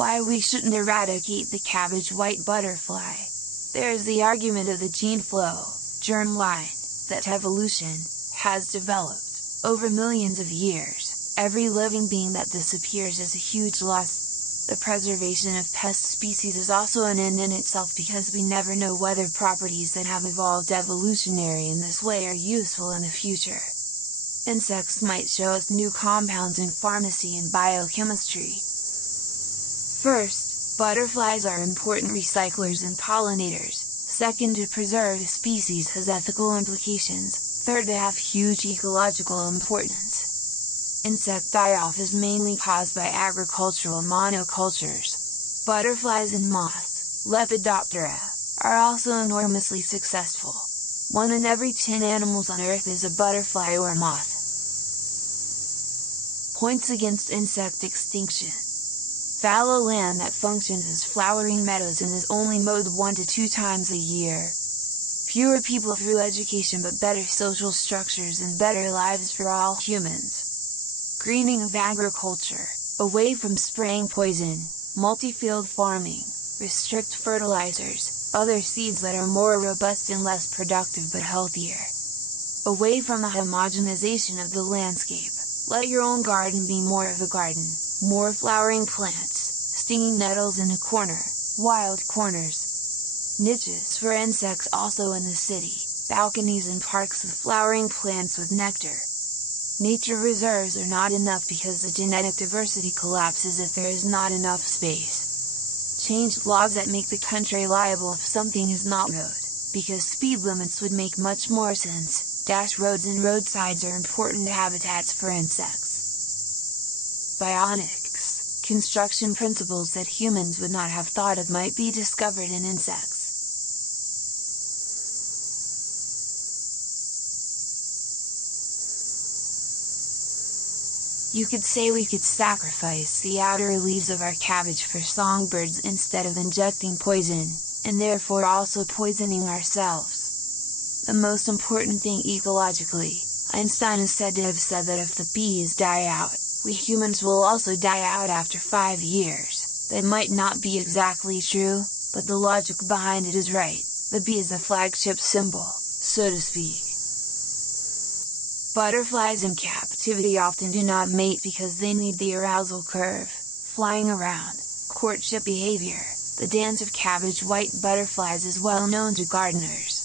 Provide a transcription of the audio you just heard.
Why we shouldn't eradicate the cabbage white butterfly. There is the argument of the gene flow, germline, that evolution has developed over millions of years. Every living being that disappears is a huge loss. The preservation of pest species is also an end in itself because we never know whether properties that have evolved evolutionary in this way are useful in the future. Insects might show us new compounds in pharmacy and biochemistry. First, butterflies are important recyclers and pollinators. Second, to preserve a species has ethical implications. Third, they have huge ecological importance. Insect die-off is mainly caused by agricultural monocultures. Butterflies and moths, Lepidoptera, are also enormously successful. 1 in every 10 animals on Earth is a butterfly or moth. Points against insect extinction. Fallow land that functions as flowering meadows and is only mowed 1 to 2 times a year. Fewer people through education but better social structures and better lives for all humans. Greening of agriculture, away from spraying poison, multi-field farming, restrict fertilizers, other seeds that are more robust and less productive but healthier. Away from the homogenization of the landscape, let your own garden be more of a garden. More flowering plants, stinging nettles in a corner, wild corners. Niches for insects also in the city, balconies and parks with flowering plants with nectar. Nature reserves are not enough because the genetic diversity collapses if there is not enough space. Change laws that make the country liable if something is not mowed, because speed limits would make much more sense. Roads and roadsides are important habitats for insects. Bionics, construction principles that humans would not have thought of might be discovered in insects. You could say we could sacrifice the outer leaves of our cabbage for songbirds instead of injecting poison, and therefore also poisoning ourselves. The most important thing ecologically, Einstein is said to have said that if the bees die out, we humans will also die out after 5 years. That might not be exactly true, but the logic behind it is right. The bee is the flagship symbol, so to speak. Butterflies in captivity often do not mate because they need the arousal curve, flying around, courtship behavior. The dance of cabbage white butterflies is well known to gardeners.